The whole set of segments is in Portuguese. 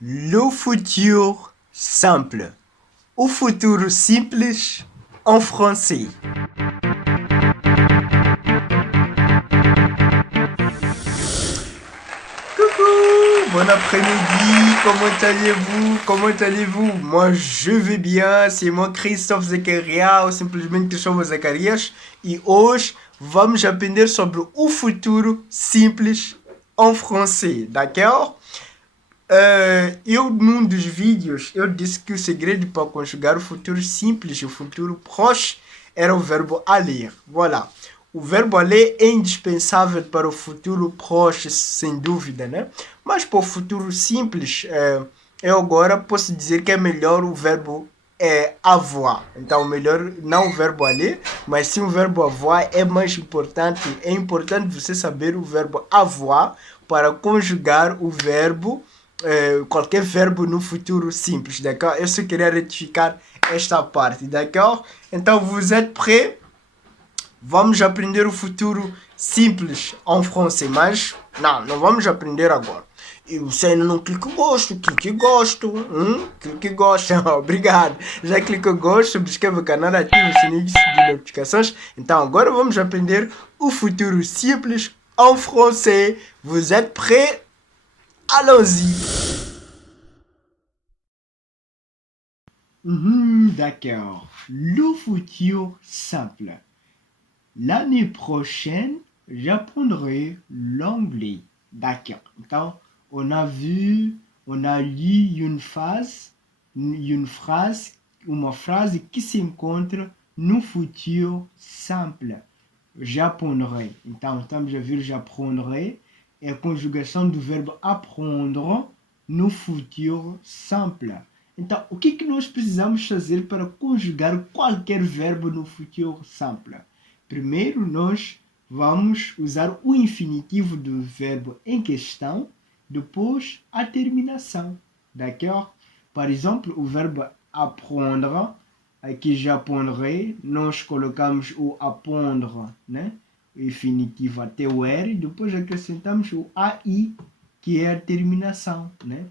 Le futur simple. O futuro simples en français. Coucou, bon après-midi, comment allez-vous? Comment allez-vous? Moi je vais bien, c'est moi Christophe Zakaria, ou simplesmente chamo Zacarias, e hoje vamos aprender sobre o futuro simples en français, d'accord? Eu, num dos vídeos, eu disse que o segredo para conjugar o futuro simples e o futuro proche era o verbo aller. Voilà. O verbo aller é indispensável para o futuro proche, sem dúvida, né? Mas para o futuro simples, eu agora posso dizer que é melhor o verbo avoir. Então, melhor não o verbo aller, mas sim o verbo avoir é mais importante. É importante você saber o verbo avoir para conjugar o verbo qualquer verbo no futuro simples, d'accord? Eu só queria retificar esta parte, d'accord? Então, vous êtes prêts? Vamos aprender o futuro simples em francês, mas não vamos aprender agora. E você ainda não clica gosto, clique gosto, clique gosto, obrigado. Já clicou gosto, subscreve o canal, ativa o sininho de notificações. Então agora vamos aprender o futuro simples en français. Vous êtes prêts? Allons-y. D'accord. Le futur simple. L'année prochaine, j'apprendrai l'anglais. D'accord. Donc, on a lu uma phrase qui s'encontre no futur simple. J'apprendrai. Então, estamos a ver j'apprendrai é a conjugação do verbo apprendre no futuro simple. Então, o que nós precisamos fazer para conjugar qualquer verbo no futuro simple? Primeiro, nós vamos usar o infinitivo do verbo em questão, depois a terminação, d'accord? Por exemplo, o verbo apprendre, aqui j'apprendrai, nós colocamos o apprendre, né? O infinitivo até o R, depois acrescentamos o AI, que é a terminação, né?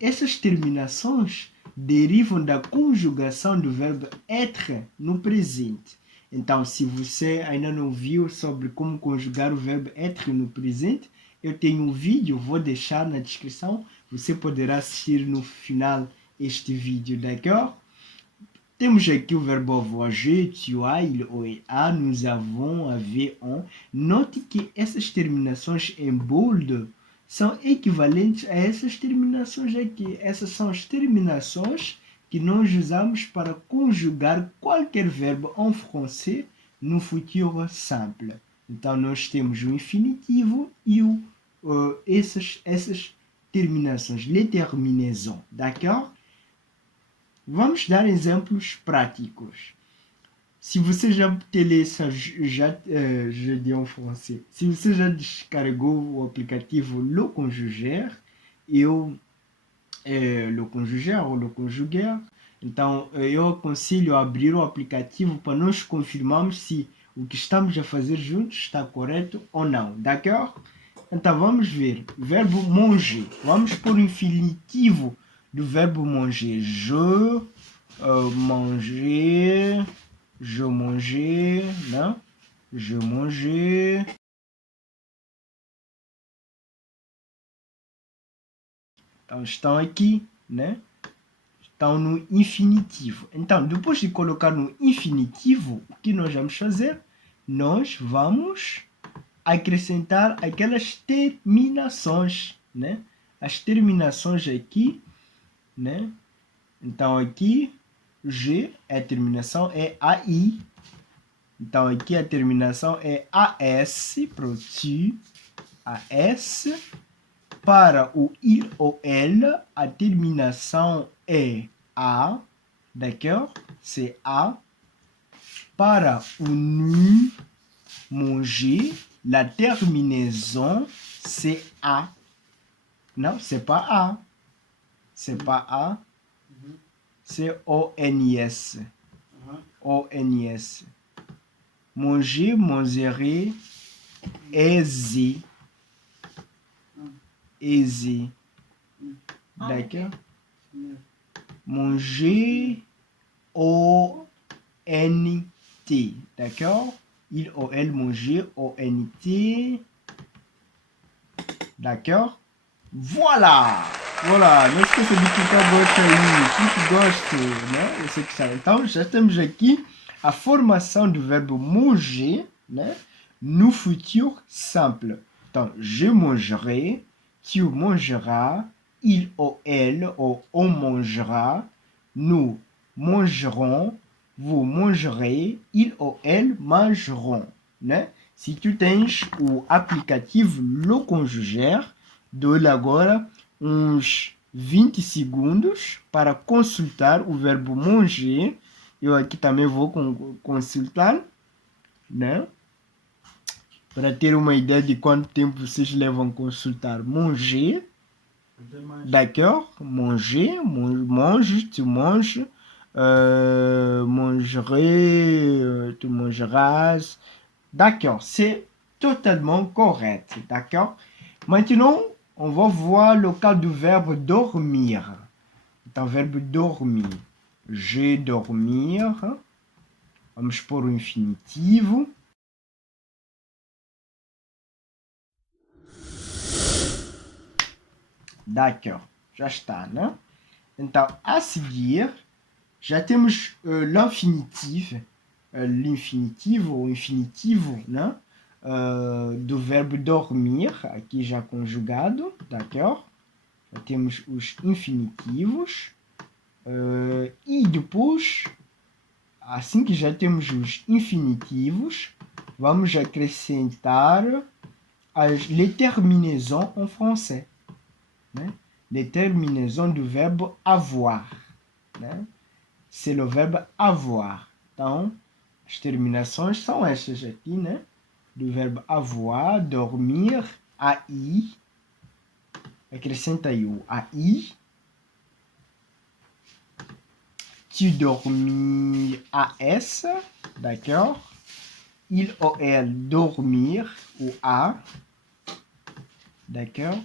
Essas terminações derivam da conjugação do verbo être no presente. Então, se você ainda não viu sobre como conjugar o verbo être no presente, eu tenho um vídeo, vou deixar na descrição, você poderá assistir no final este vídeo, d'accord? Temos aqui o verbo avoir, je, tu as, il, on, a, nous avons, avait, on. Note que essas terminações em bold são equivalentes a essas terminações aqui. Essas são as terminações que nós usamos para conjugar qualquer verbo em francês no futuro simple. Então, nós temos o infinitivo e essas terminações, les terminaisons, d'accord? Vamos dar exemplos práticos. Se você já je dis en français, se você já descarregou o aplicativo Le Conjuguer, Le Conjuguer ou Le Conjuguer, então eu aconselho a abrir o aplicativo para nós confirmarmos se o que estamos a fazer juntos está correto ou não, d'accord? Então vamos ver, verbo manger, vamos pôr o infinitivo do verbo manger, je mangeais, je mangeais, não? Je mangeais. Então estão aqui, né? Estão no infinitivo. Então, depois de colocar no infinitivo, o que nós vamos fazer? Nós vamos acrescentar aquelas terminações, né? As terminações aqui, né? Então aqui G, a terminação é AI. Então aqui a terminação é AS, para o tu, AS. Para o il ou elle, a terminação é A, d'accord? C'est A. Para o nous, manger, la terminaison, c'est A. Non, c'est pas A. C'est pas A. C'est ONIS. ONIS. Manger, mangerai, aisé. Aisé. D'accord. Manger, O-N-T. D'accord. Il, O, L, manger, O-N-T. D'accord. Voilà. Voilà. Nós percebemos que gosta aí. Que gosta, né? Eu sei que sabe. Então, já temos aqui a formação do verbo manger, né? No futur simple. Então, je mangerai, tu mangeras, il ou elle ou on mangera, nous mangerons, vous mangerez, il ou elle mangeront, né? Se tu tens o aplicativo Lo Conjugar, dou-lhe agora uns 20 segundos para consultar o verbo manger. Eu aqui também vou consultar, né? Para ter uma ideia de quanto tempo vocês levam a consultar. Manger. D'accord. Manger. Mange, tu manges. Mangerai, tu mangeras. D'accord. C'est totalement correct. D'accord. Maintenant, on va voir le cas du verbe dormir. Então, verbo dormir. Je dormir. Vamos pôr o infinitivo. D'accord, já está, né? Então, a seguir, já temos l'infinitif, l'infinitivo ou infinitivo, né? Do verbo dormir, aqui já conjugado, d'accord? Já temos os infinitivos. E depois, assim que já temos os infinitivos, vamos acrescentar les terminaisons en français. Né? Les terminaisons do verbo avoir. Né? C'est le verbe avoir. Então, as terminações são estas aqui, né? Do verbo avoir, dormir, AI. Acrescenta aí o AI. Tu dormir, AS. D'accord? Il ou elle dormir, o A. D'accord?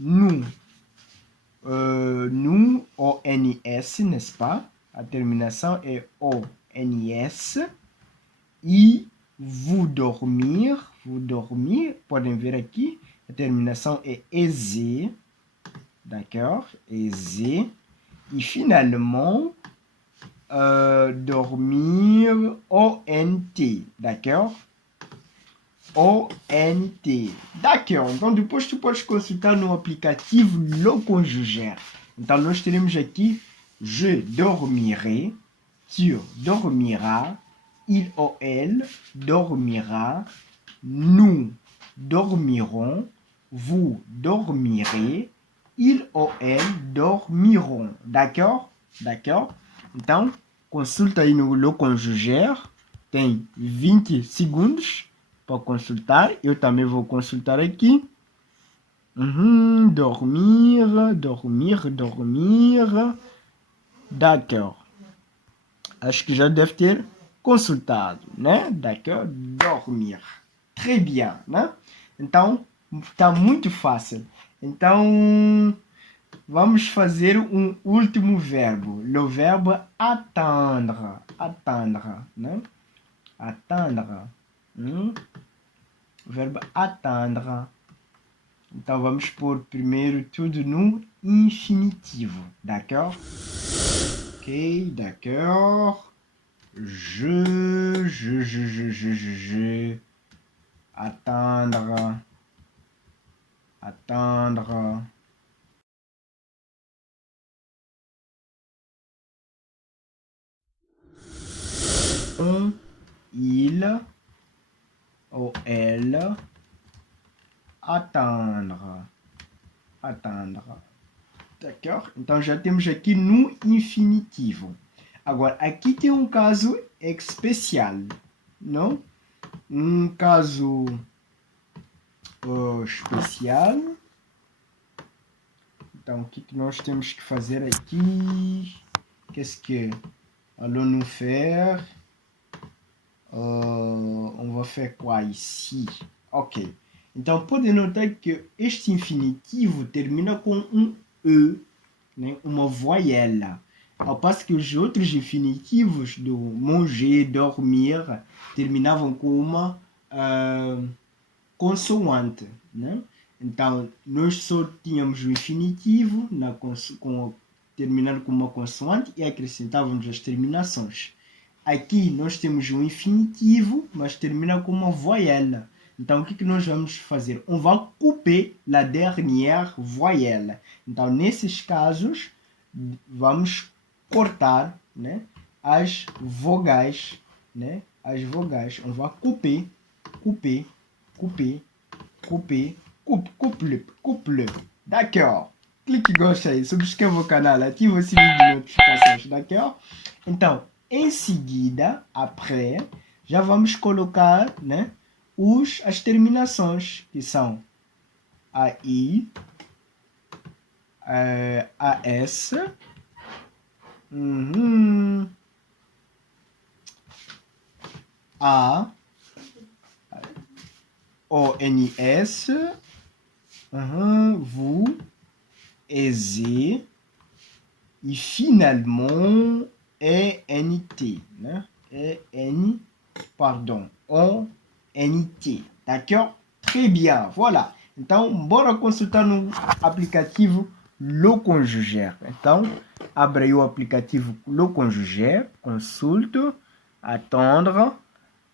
Nous, nous, O-N-S, n'est-ce pas? A terminação é O-N-S. E vous dormir, podem ver aqui, a terminação é EZ, d'accord? EZ. E finalement, dormir, O-N-T, d'accord? O-N-T. D'accord. Então, depois tu podes consultar no aplicativo Lo Conjugar. Então, nós teremos aqui je dormirai, tu dormiras, il ou elle dormira, nous dormirons, vous dormirez, il ou elle dormiront. D'accord? D'accord? Então, consulta aí no Lo Conjugar. Tem 20 segundos para consultar. Eu também vou consultar aqui. Dormir, dormir, dormir. D'accord. Acho que já deve ter consultado, né? D'accord. Dormir. Très bien, né? Então, tá muito fácil. Então, vamos fazer um último verbo. Le verbe attendre. Attendre, né? Attendre. O verbo attendre. Então, vamos pôr primeiro tudo no infinitivo, d'accord? Ok, d'accord. Je. Attendre. Attendre. Il ou elle. Attendre. Attendre. D'accord? Então já temos aqui no infinitivo. Agora, aqui tem um caso especial, não? Um caso especial. Então, o que nós temos que fazer aqui? Qu'est-ce que allons-nous faire? On va faire quoi ici? Ok. Então, pode notar que este infinitivo termina com um E né, uma voyelle. Ao passo que os outros infinitivos do manger, dormir, terminavam com uma consoante, né? Então, nós só tínhamos o infinitivo terminando com uma consoante e acrescentávamos as terminações. Aqui nós temos um infinitivo, mas termina com uma voyelle. Então, o que nós vamos fazer? On va couper la dernière voyelle. Então, nesses casos, vamos cortar, né, as vogais, né? As vogais. On va couper, couper, couper, couper, couple. D'accord. Clique gostei, subscreva o canal, ative o sininho de notificações, d'accord? Então, em seguida, après, já vamos colocar, né, as terminações, que são AI, AS, A, ONS, vous, EZ, e finalement ENT, né? ONT, d'accord? Très bien, voilà. Então, bora consultar no aplicativo Le Conjugaire. Então, abre aí o aplicativo Le Conjugaire, consulte, attendre,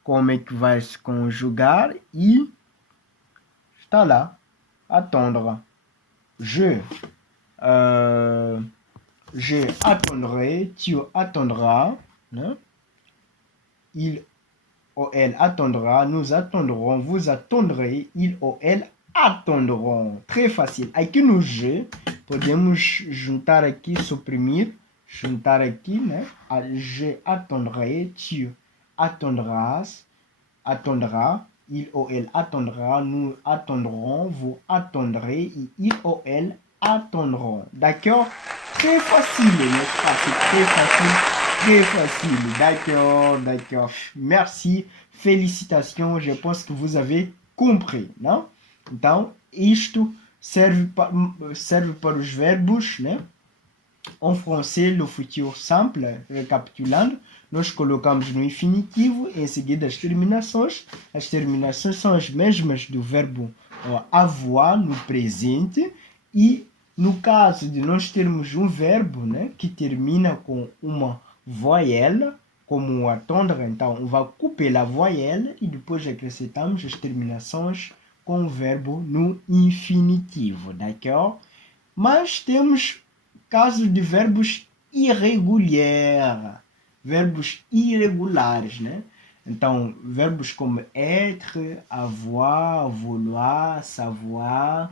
como é que vai se conjugar e está lá, attendre. Je attendrai, tu attendras, né? Il ou elle attendra, nous attendrons, vous attendrez, il ou elle attendront. Très facile. Aqui no G, podemos juntar aqui, suprimir, juntar aqui, né? Je attendrai, tu attendras, attendra, il ou elle attendra, nous attendrons, vous attendrez, et il ou elle attendront. D'accord? Très facile, n'est-ce pas? C'est très facile. Très facile. D'accord, d'accord. Merci. Félicitations. Je pense que vous avez compris, não? Então, isto serve para os verbos, né? En français, le futur simple, recapitulando, nós colocamos no infinitivo, em seguida as terminações. As terminações são as mesmas do verbo avoir no presente e no caso de nós termos um verbo, né, que termina com uma voyelle, como attendre, então on va couper la voyelle e depois acrescentamos as terminações com o verbo no infinitivo, d'accord? Mas temos casos de verbos irregulares, né? Então, verbos como être, avoir, vouloir, savoir,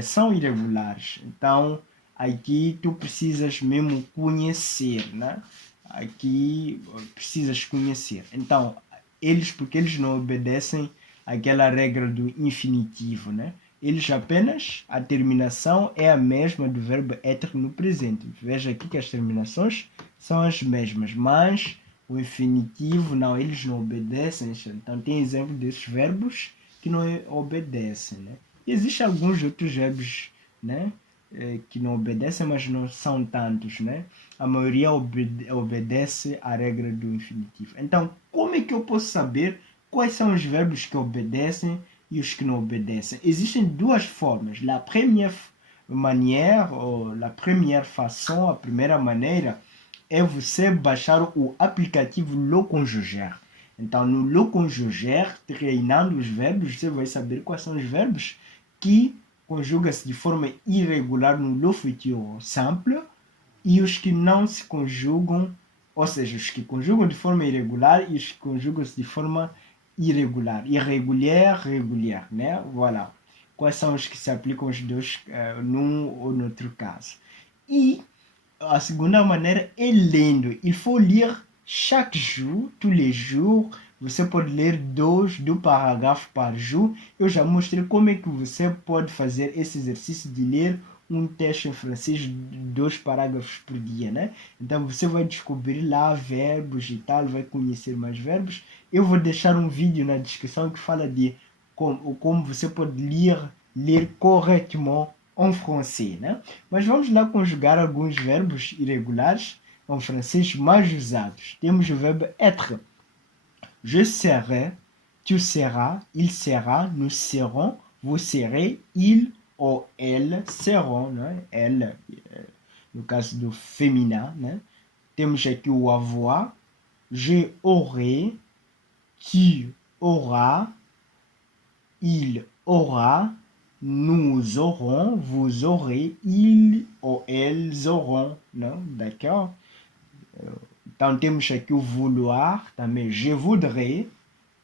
são irregulares. Então, aqui tu precisas mesmo conhecer, né? Aqui precisas conhecer. Então, porque eles não obedecem àquela regra do infinitivo, né? Eles apenas, a terminação é a mesma do verbo être no presente. Veja aqui que as terminações são as mesmas, mas o infinitivo, não, eles não obedecem. Então, tem exemplo desses verbos que não obedecem, né? E existem alguns outros verbos, né, que não obedecem, mas não são tantos, né? A maioria obedece à regra do infinitivo. Então, como é que eu posso saber quais são os verbos que obedecem e os que não obedecem? Existem duas formas. La première manière, ou la première façon, a primeira maneira, é você baixar o aplicativo Le Conjugaire. Então, no Le Conjugaire, treinando os verbos, você vai saber quais são os verbos que conjugam-se de forma irregular no Le Futur Simple e os que não se conjugam, ou seja, os que conjugam de forma irregular e os que conjugam-se de forma irregular, regular, né? Voilà. Quais são os que se aplicam os dois num ou no outro caso. E a segunda maneira é lendo. Il faut lire chaque jour, tous les jours. Você pode ler do parágrafo par jour. Eu já mostrei como é que você pode fazer esse exercício de ler um texto em francês, 2 parágrafos por dia, né? Então você vai descobrir lá verbos e tal, vai conhecer mais verbos. Eu vou deixar um vídeo na descrição que fala de como você pode ler corretamente em français, né? Mas vamos lá conjugar alguns verbos irregulares em francês mais usados. Temos o verbo être. Je serai, tu seras, il sera, nous serons, vous serez, il ou elles seront, né? Elle, no caso do féminin, né? Temos aqui o avoir. Je aurai, tu auras, il aura, nous aurons, vous aurez, ils ou elles auront, não? D'accord? Então temos aqui o vouloir, também je voudrais,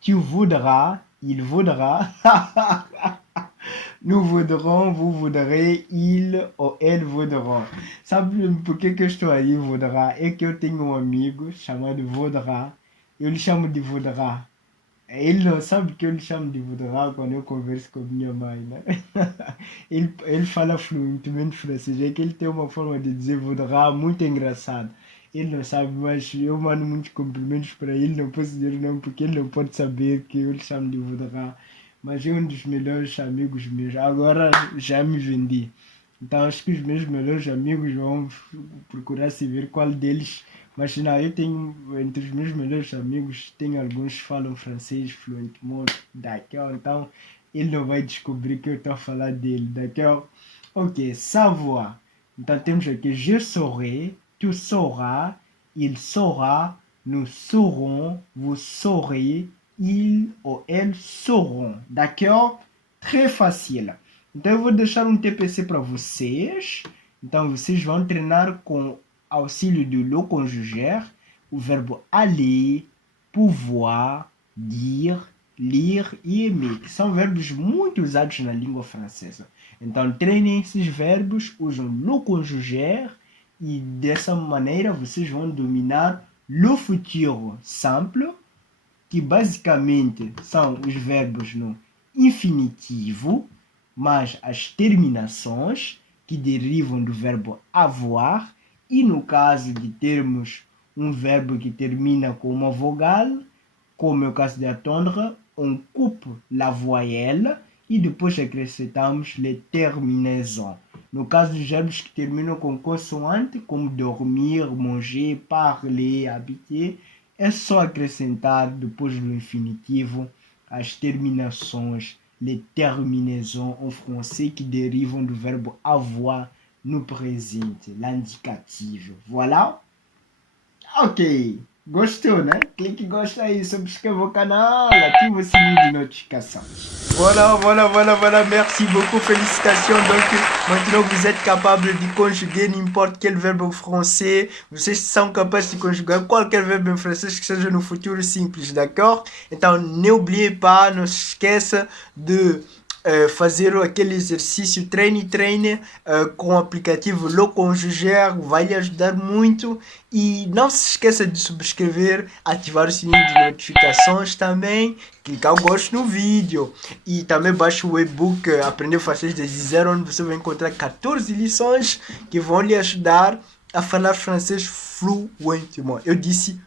tu voudras, il voudra, nous voudrons, vous voudrez, ils ou elles voudront. Sabe por que eu estou aí, voudra? É que eu tenho um amigo chamado Voudra, eu lhe chamo de Voudra. Ele não sabe que eu lhe chamo de Voudra quando eu converso com minha mãe, né? Ele fala fluentemente francês, é que ele tem uma forma de dizer Voudra muito engraçada. Ele não sabe, mas eu mando muitos cumprimentos para ele, não posso dizer não, porque ele não pode saber que eu lhe chamo de Voudra. Mas é um dos melhores amigos meus. Agora já me vendi. Então acho que os meus melhores amigos vão procurar saber qual deles. Mas não, eu tenho, entre os meus melhores amigos, tenho alguns que falam francês fluentemente, daquela, então ele não vai descobrir que eu estou a falar dele, daquela. Ok, savoir. Então temos aqui je saurai, tu sauras, il saura, nous saurons, vous saurez, ils ou elles sauront. D'accord? Très facile. Então eu vou deixar um TPC para vocês. Então vocês vão treinar com auxílio do le conjugaire, o verbo aller, pouvoir, dire, lire e aimer, que são verbos muito usados na língua francesa. Então treinem esses verbos, usam le conjugaire e dessa maneira vocês vão dominar le futur simple, que basicamente são os verbos no infinitivo, mas as terminações que derivam do verbo avoir. E no caso de termos um verbo que termina com uma vogal, como é o caso de attendre, on coupe la voyelle e depois acrescentamos les terminaisons. No caso dos verbos que terminam com consoante, como dormir, manger, parler, habiter, é só acrescentar depois do infinitivo as terminações, les terminaisons em français que derivam do verbo avoir no presente, l'indicativo. Voilà. Ok. Gostou, né? Clique em gostar aí, subscreva o canal, ative o sininho de notification. Voilà. Merci beaucoup. Félicitations. Donc, maintenant vous êtes capable de conjuguer n'importe quel verbe en français. Vocês são capazes de conjugar qualquer verbo em francês que seja no futuro simples, d'accord? Então, n'oubliez pas, não se esqueça de fazer aquele exercício treine com o aplicativo Le Conjugaire, vai lhe ajudar muito. E não se esqueça de subscrever, ativar o sininho de notificações também, clicar o gosto no vídeo e também baixe o e-book Aprender Francês desde zero, onde você vai encontrar 14 lições que vão lhe ajudar a falar francês fluentemente. Eu disse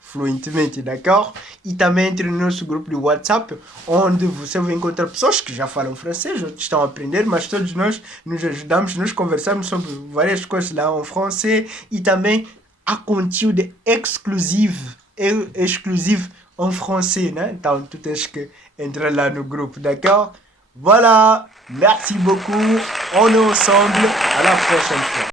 fluentemente, d'accord? E também entre no nosso grupo de WhatsApp, onde você vai encontrar pessoas que já falam francês, outros estão a aprender, mas todos nós nos ajudamos, nos conversamos sobre várias coisas lá em francês e também há conteúdo exclusivo en français, né? Então tu tens que entrar lá no grupo, d'accord? Voilà, merci beaucoup, on est ensemble, à la prochaine fois.